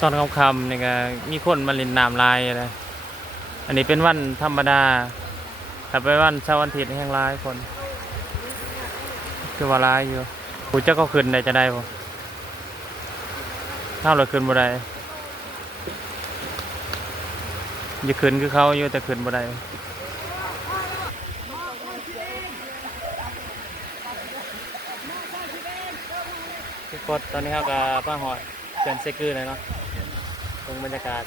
ตอนค่ำๆนี่ก็มีคนมาเล่นน้ำลายอะไรอันนี้เป็นวันธรรมดาถ้าไปวันเสาร์วันอาทิตย์นี่แห่งหลายคน คือว่าหลายอยู่กูจะก็ขึ้นได้จะได้บ่ถ้าเราขึ้นบ่ได้อย่าขึ้นคือเขาอยู่แต่ขึ้นบ่ได้พี่กดตอนนี้เขาก็ป้าหอดเขื่อนเซกือเลยเนาะ บรรยากาศ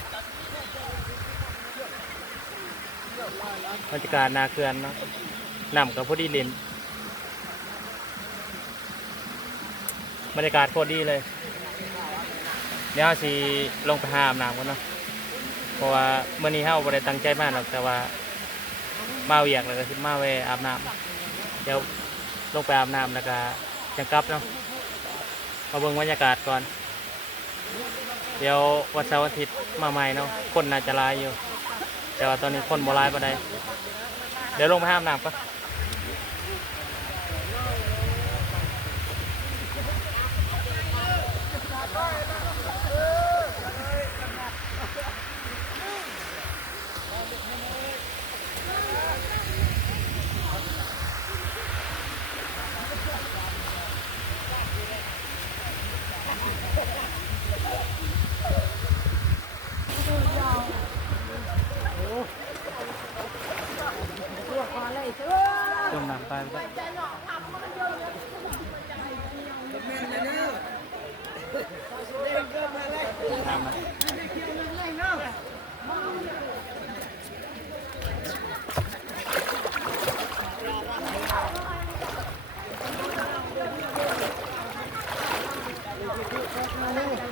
บรรยากาศนาเขื่อนเนาะน้ำกับพอดีเลนบรรยากาศโคตรดีเลยเดี๋ยวสิลงไปหาอาบน้ำกันเนาะเพราะว่าเมื่อนี้เฮาบ่ได้ตั้งใจมาหรอกแต่ว่ามาเวียกแล้วก็สิมาแวอาบน้ำเดี๋ยวลงไปอาบน้ำแล้วก็จังกลับเนาะมาเบิ่งบรรยากาศก่อน เดี๋ยววันเสาร์อาทิตย์มาใหม่เนาะคนน่าจะลายอยู่ แต่ว่าตอนนี้คนบ่ลายปานใดเดี๋ยวลงไปห้ามน้ำก่อน จมน้ำตายไปแล้วน้ำนะ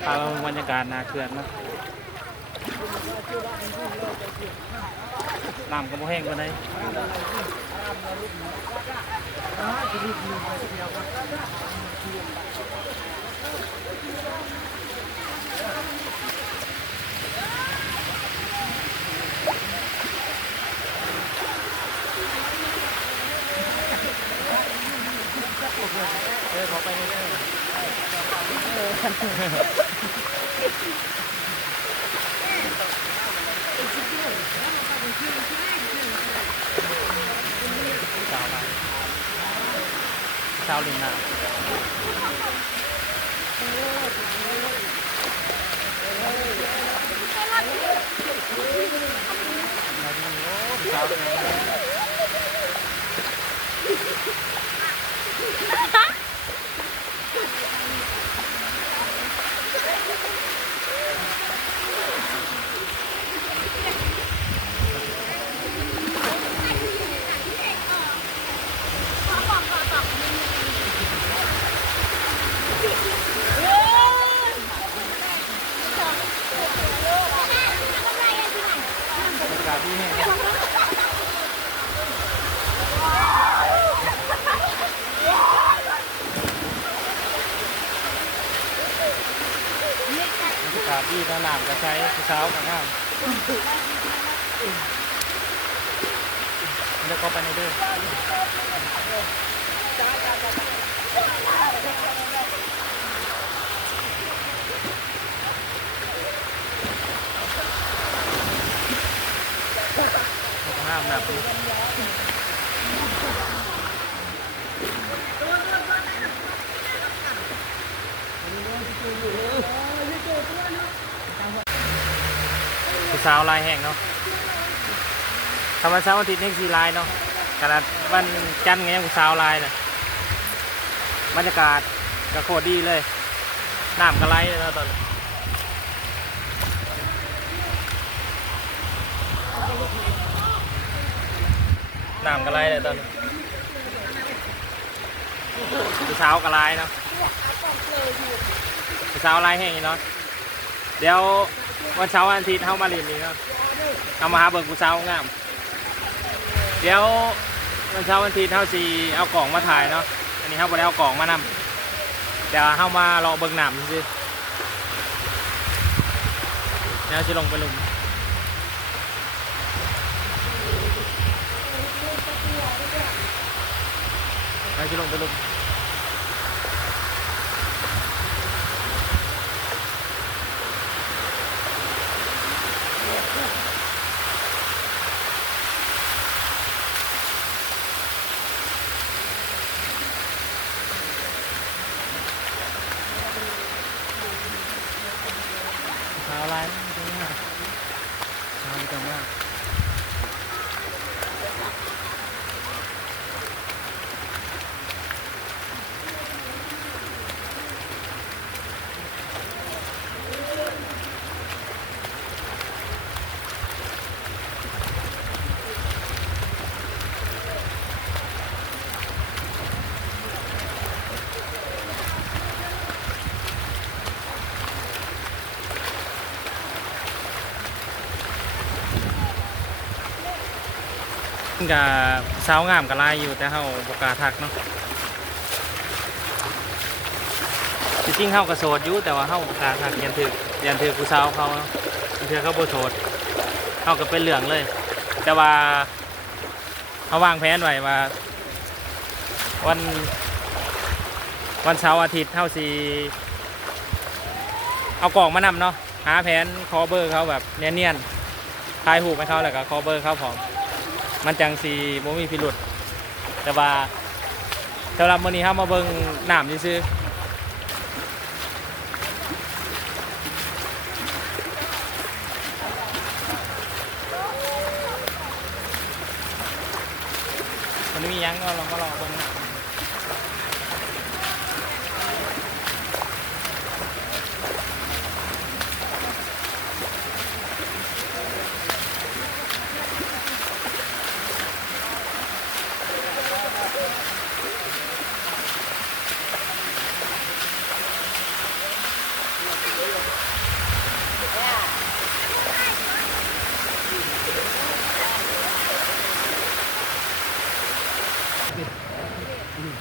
พาเราบรรยากาศนาเขื่อนนะน้ำก็บ่แห้งกว่านี้เออขอไปนี่ได้ สาวมาสาวลินนาสาวลินนาบรรยากาศที่นี่บรรยากาศดีนะน้ำก็ใช้เช้ากับน้ำ แล้วก็ไปในเด้อน้ำหนักเช้าวลายแห้งเนาะ ธรรมเช้าร์อาทิตย์นี่สีลายเนาะขนาดวันจันทร์ก็ยังเช้าลายเลยบรรยากาศก็โคตรดีเลยน้ำก็ไหลเลยนะตอนนี้น้ำก็ไหลเลยตอนเช้าก็ไหลเนาะเช้าลายแห้งเนาะ เดี๋ยววันเช้าวันอาทิตย์เข้ามาเรียนอีกเนาะเอามาหาเบิกกูเช้างาม เดี๋ยววันเช้าวันอาทิตย์เท่าสีเอากล่องมาถ่ายเนาะอันนี้เขาบ่ได้เอากล่องมานำเดี๋ยวเข้ามารอเบิ้งหนามซิเดี๋ยวจะลงไปหลุมเดี๋ยวจะลงไปหลุม chào các bạn กับสาวงามกับลายอยู่แต่เฮาบ่กล้าทักเนาะจริงๆเฮาก็โสดอยู่แต่ว่าเฮาบ่กล้าทักยันถือยันถือผู้สาวเขาเนาะยันถือเขาบ่โสดเฮาก็เป็นเรื่องเลย แต่ว่าเฮาวางแผนไว้ว่า วันวันเสาร์อาทิตย์เฮาสิเอากล่องมานำเนาะหาแผนคอเบอร์เขาแบบเนียนๆทายหูปเขาแล้วก็คอเบอร์เขาพร้อม มันจังสีบ่มีพิรุษแต่ว่าสำหรับมื้อนี้เฮามาเบิ่งน้ำซื่อๆมันมียังก็ลองก็ลองเบิ่งน้ำ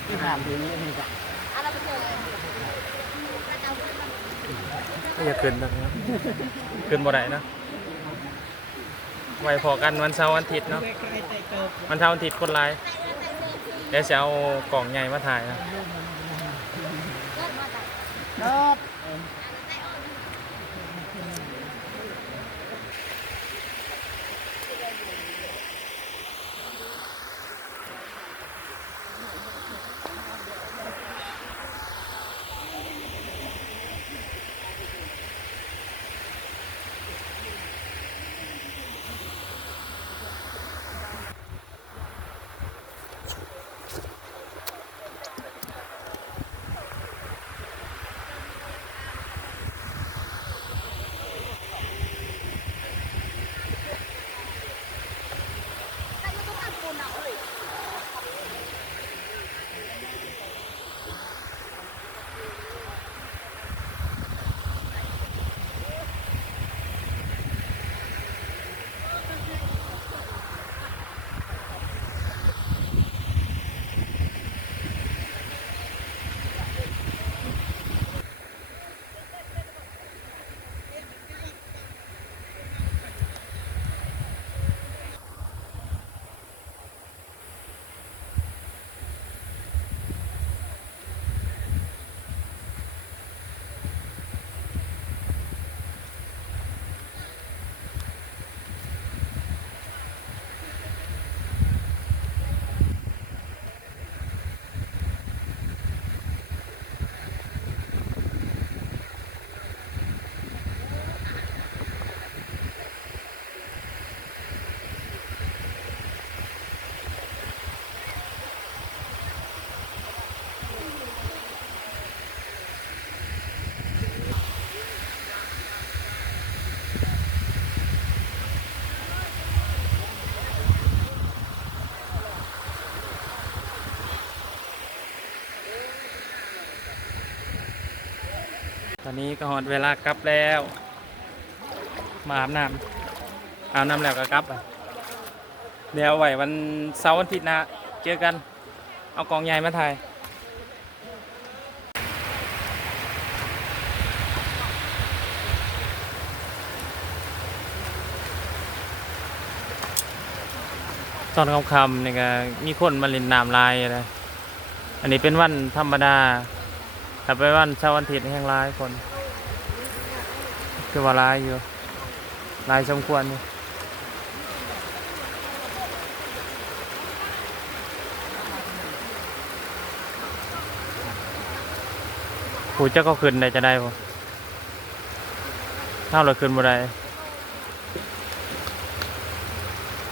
ที่ถามทีนี้นี่จ้ะ ไม่อยาก ขึ้นนะขึ้นบ่ได้นะไว้พอกันวันเสาร์วันอาทิตย์เนาะวันเสาร์วันอาทิตย์คนร้ายเดี๋ยวจะเอากล่องใหญ่มาถ่ายนะ ตอนนี้ก็หอดเวลากลับแล้ว มาอาบน้ำอาบน้ำแล้วก็กลับเดี๋ยวไว้วันเสาร์วันอาทิตย์นะเจอกัน เอากองใหญ่มาถ่ายตอนค่ำๆนี่ก็มีคนมาเล่นน้ำลายอะไรอันนี้เป็นวันธรรมดา ถ้าไปวันเสาร์วันอาทิตย์นี่แห่งหลายคน คือว่าหลายอยู่หลายสมควรอยู่ผู้เจ้าก็ขึ้นได้จะได้ป่ถ้าเราขึ้นบ่ได้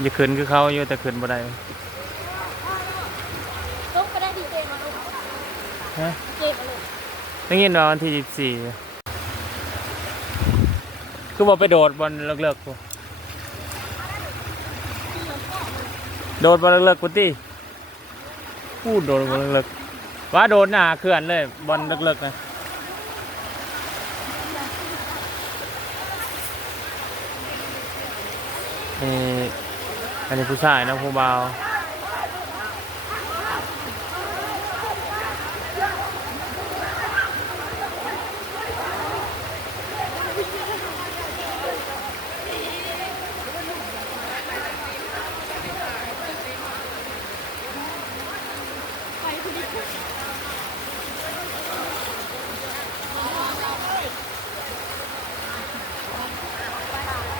อย่าขึ้นคือเขาอยู่แต่ขึ้นบ่ได้ลูกก็ได้ดีเจมาลูกฮะ เจมาลูกได้ยินว่าวันที่สิบสี่คือบอกไปโดดบอลเลิกๆกูโดดบอลเลิกๆกูตีพูดโดดบอลเลิกๆว่าโดดหน้าเขื่อนเลยบอลเลิกๆนะนี่อันนี้ผู้ชายนะผู้เบา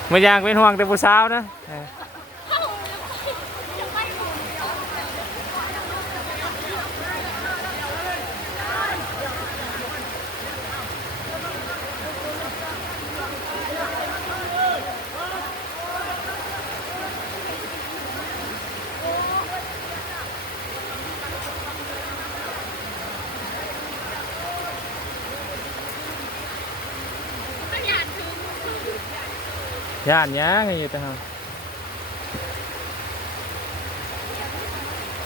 ไม่อยากเป็นห่วงแต่ผู้สาวนะ เออญาติยังไงอยู่แต่เฮา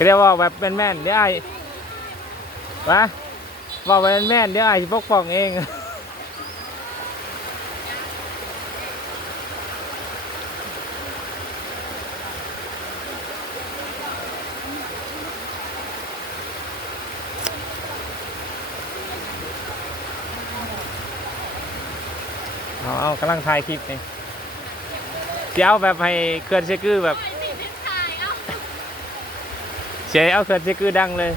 เรียกว่าแบบแม่นๆเดี๋ยวไอ้วะว่าแบบแม่นๆเดี๋ยวไอ้สิปกป้องเองเอาเอากำลังถ่ายคลิปเอง เดี๋ยวเอาแบบให้เคลื่อนเชกือแบบเสียเอาเคลื่อนเชกือดังเลย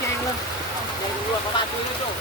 แล้วมันมีอะไรงเลยแจงรัวประมาณนี้ลูก